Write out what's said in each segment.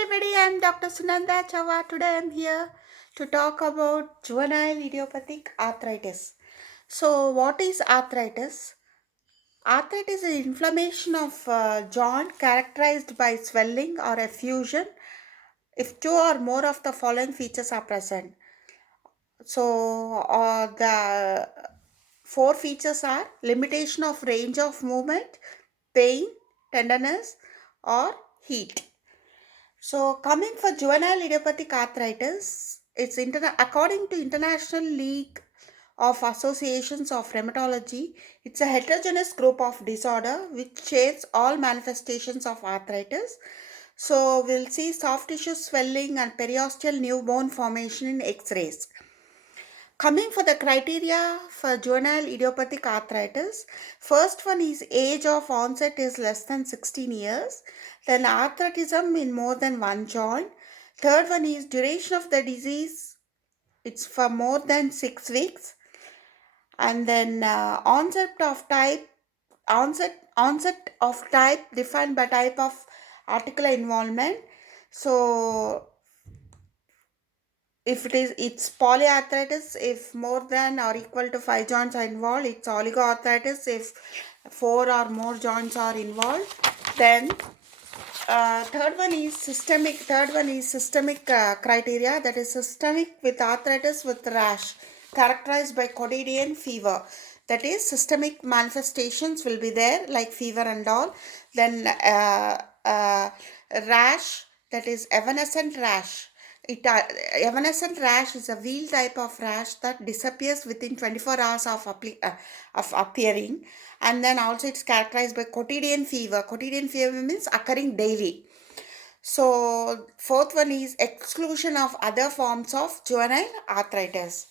everybody, I'm Dr. Sunanda Chava. Today I'm here to talk about juvenile idiopathic arthritis. So, what is arthritis? Arthritis is inflammation of joint characterized by swelling or effusion if two or more of the following features are present. So, the four features are limitation of range of movement, pain, tenderness, or heat. So, coming for juvenile idiopathic arthritis, according to International League of Associations of Rheumatology, it's a heterogeneous group of disorder which shares all manifestations of arthritis. So, we'll see soft tissue swelling and periosteal new bone formation in X-rays. Coming for the criteria for juvenile idiopathic arthritis, first one is age of onset is less than 16 years, then arthritism in more than one joint. Third one is duration of the disease, it's for more than 6 weeks. And then onset of type defined by type of articular involvement. So if it's polyarthritis if more than or equal to 5 joints are involved. It's oligoarthritis if 4 or more joints are involved. Then third one is systemic criteria, that is systemic with arthritis with rash characterized by quotidian fever, that is systemic manifestations will be there like fever and all. Then rash, that is evanescent rash. Evanescent rash is a wheal type of rash that disappears within 24 hours of appearing, and then also it's characterized by quotidian fever. Quotidian fever means occurring daily. So fourth one is exclusion of other forms of juvenile arthritis.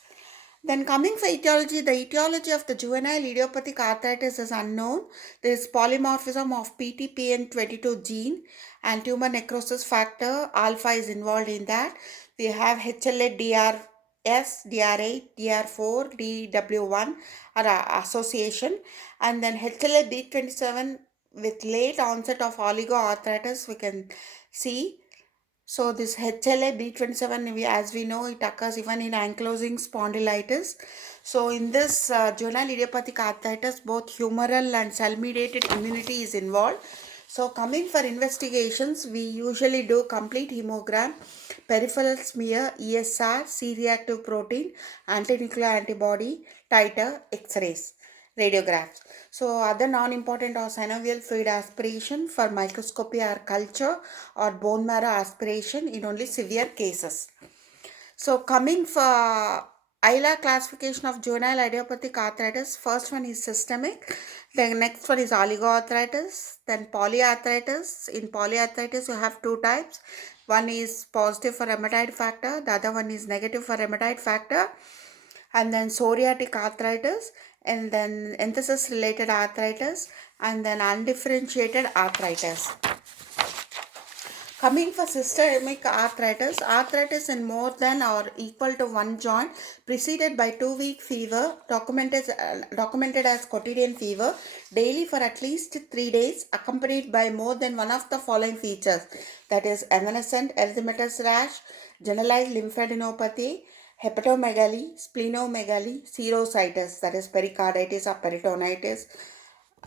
Then coming for etiology, the etiology of the juvenile idiopathic arthritis is unknown. There is polymorphism of PTPN22 gene and tumor necrosis factor alpha is involved in that. We have HLA-DRS, DR8, DR4, DW1 are association, and then HLA-B27 with late onset of oligoarthritis we can see. So this HLA-B27, as we know, it occurs even in ankylosing spondylitis. So in this juvenile idiopathic arthritis, both humoral and cell-mediated immunity is involved. So coming for investigations, we usually do complete hemogram, peripheral smear, ESR, C-reactive protein, antinuclear antibody, titer, X-rays, radiographs. So other non-important are synovial fluid aspiration for microscopy or culture, or bone marrow aspiration in only severe cases. So coming for ILA classification of juvenile idiopathic arthritis, first one is systemic, the next one is oligoarthritis, then polyarthritis. In polyarthritis you have two types. One is positive for rheumatoid factor, the other one is negative for rheumatoid factor. And then psoriatic arthritis, and then enthesis related arthritis, and then undifferentiated arthritis. Coming for systemic arthritis, arthritis in more than or equal to one joint preceded by 2-week fever documented as quotidian fever daily for at least 3 days, accompanied by more than one of the following features, that is evanescent erythematous rash, generalized lymphadenopathy, hepatomegaly, splenomegaly, serositis, that is pericarditis or peritonitis,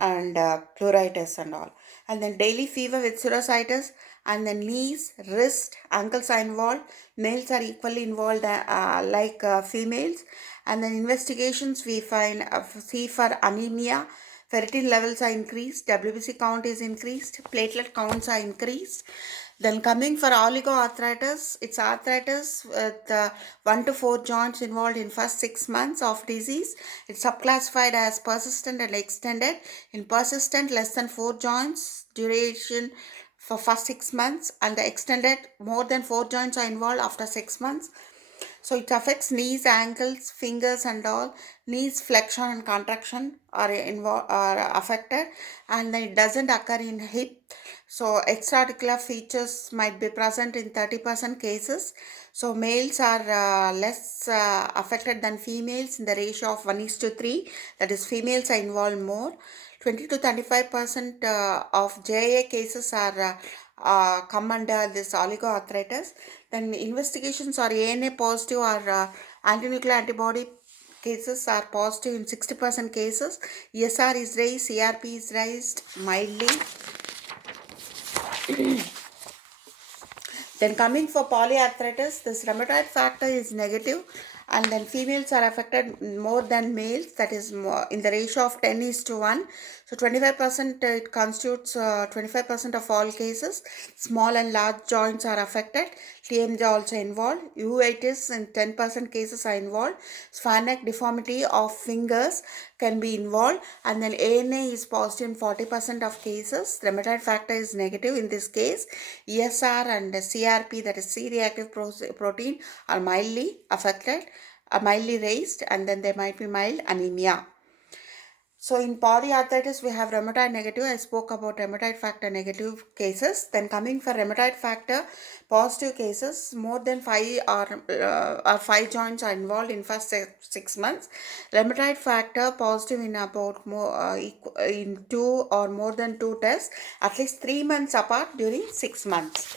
and pleuritis and all. And then daily fever with serositis, and then knees, wrist, ankles are involved. Males are equally involved like females. And then investigations we find see for anemia, ferritin levels are increased, WBC count is increased, platelet counts are increased. Then coming for oligoarthritis, it's arthritis with 1 to 4 joints involved in first 6 months of disease. It's subclassified as persistent and extended. In persistent, less than 4 joints, duration for first 6 months, and the extended, more than 4 joints are involved after 6 months. So it affects knees, ankles, fingers and all. Knees flexion and contraction are affected, and then it doesn't occur in hip. So extraarticular features might be present in 30% cases. So males are less affected than females in the ratio of 1:3. That is, females are involved more. 20 to 35% of JIA cases are come under this oligoarthritis. Then investigations are ANA positive or antinuclear antibody cases are positive in 60% cases. ESR is raised, CRP is raised mildly. Then coming for polyarthritis, this rheumatoid factor is negative, and then females are affected more than males, that is more in the ratio of 10:1. So 25% it constitutes 25% of all cases. Small and large joints are affected. TMJ also involved. Uveitis in 10% cases are involved. Sphanek deformity of fingers can be involved, and then ANA is positive in 40% of cases. Rheumatoid factor is negative in this case. ESR and CRP, that is C-reactive protein, are mildly affected, are mildly raised, and then there might be mild anemia. So in polyarthritis, we have rheumatoid negative. I spoke about rheumatoid factor negative cases. Then coming for rheumatoid factor positive cases, more than 5 joints are involved in first 6 months. Rheumatoid factor positive in about in 2 or more than 2 tests, at least 3 months apart during 6 months.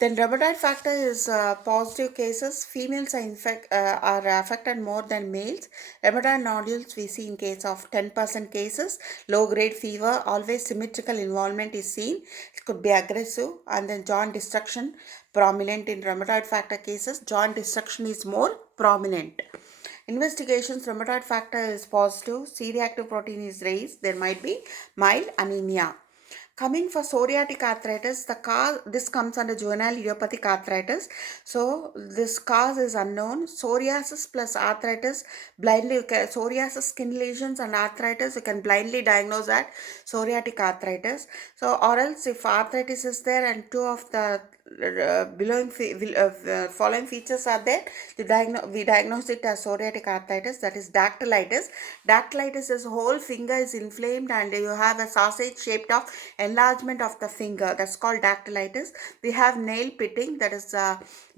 Then rheumatoid factor is positive cases. Females are affected more than males. Rheumatoid nodules we see in case of 10% cases. Low grade fever, always symmetrical involvement is seen. It could be aggressive, and then joint destruction prominent in rheumatoid factor cases. Joint destruction is more prominent. Investigations, rheumatoid factor is positive. C-reactive protein is raised. There might be mild anemia. Coming for psoriatic arthritis, this comes under juvenile idiopathic arthritis. So this cause is unknown. Psoriasis plus arthritis, psoriasis, skin lesions and arthritis, you can blindly diagnose that psoriatic arthritis. So or else if arthritis is there and two of the following features are there, we diagnose it as psoriatic arthritis, that is dactylitis. Dactylitis is whole finger is inflamed and you have a sausage shaped of enlargement of the finger, that's called dactylitis. We have nail pitting, that is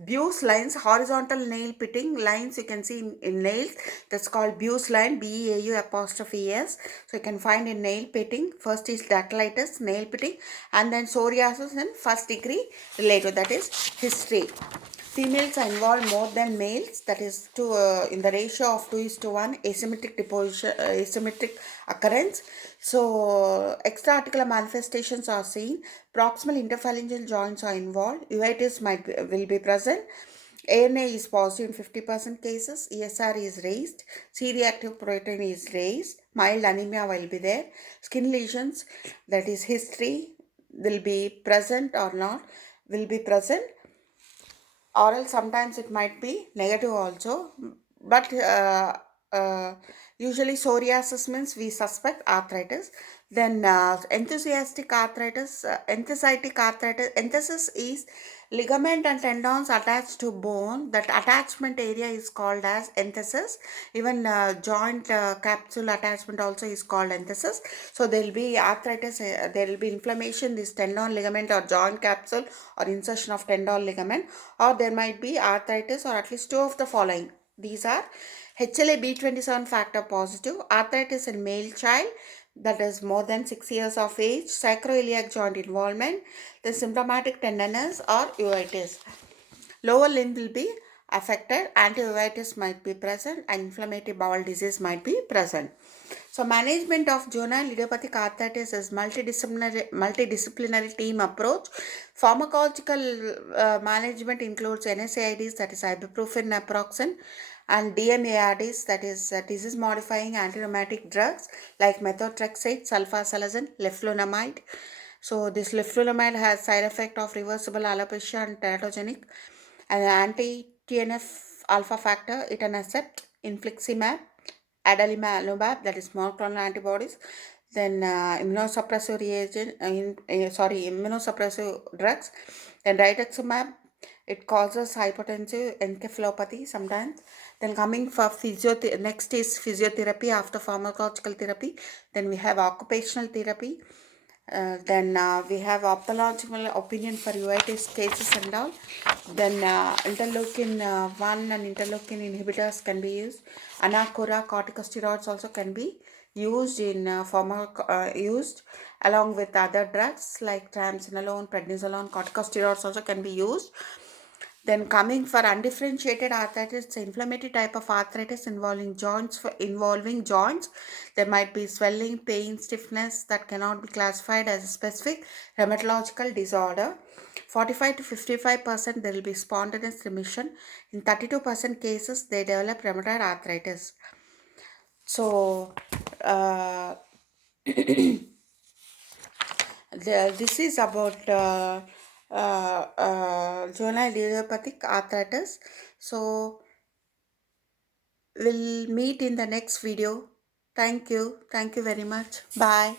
Bue's lines, horizontal nail pitting lines you can see in nails, that's called Bue's line, BEAU''S. So you can find in nail pitting. First is dactylitis, nail pitting, and then psoriasis in first degree relative, that is history. Females are involved more than males, that is in the ratio of 2:1, asymmetric deposition, asymmetric occurrence. So extra-articular manifestations are seen. Proximal interphalangeal joints are involved. Uveitis will be present. ANA is positive in 50% cases. ESR is raised. C-reactive protein is raised. Mild anemia will be there. Skin lesions, that is history, will be present or not, will be present, or else sometimes it might be negative also. But usually psoriasis means we suspect arthritis. Then enthusiastic arthritis, enthesitic arthritis. Enthesis is ligament and tendons attached to bone. That attachment area is called as enthesis. Even joint capsule attachment also is called enthesis. So there will be arthritis, there will be inflammation, this tendon, ligament or joint capsule, or insertion of tendon ligament, or there might be arthritis or at least two of the following. These are HLA-B27 factor positive, arthritis in male child, that is more than 6 years of age, sacroiliac joint involvement, the symptomatic tenderness or uveitis. Lower limb will be affected, anti-uveitis might be present, and inflammatory bowel disease might be present. So management of juvenile idiopathic arthritis is multidisciplinary team approach. Pharmacological management includes NSAIDs, that is ibuprofen, naproxen, and DMARDs, that is disease modifying antirheumatic drugs like methotrexate, sulfasalazine, leflunomide. So this leflunomide has side effect of reversible alopecia and teratogenic, and anti-TNF alpha factor, etanercept, infliximab, adalimumab, that is monoclonal antibodies. Then immunosuppressive drugs. Then rituximab, it causes hypotensive encephalopathy sometimes. Then coming for next is physiotherapy after pharmacological therapy. Then we have occupational therapy. Then we have ophthalmological opinion for uveitis cases and all. Then interleukin 1 and interleukin inhibitors can be used. Anacora, corticosteroids also can be used in used. along with other drugs like triamcinolone, prednisolone, corticosteroids also can be used. Then coming for undifferentiated arthritis, it's an inflammatory type of arthritis involving joints. There might be swelling, pain, stiffness that cannot be classified as a specific rheumatological disorder. 45 to 55% there will be spontaneous remission. In 32% cases, they develop rheumatoid arthritis. So, this is about juvenile idiopathic arthritis. So, we'll meet in the next video. Thank you. Thank you very much. Bye.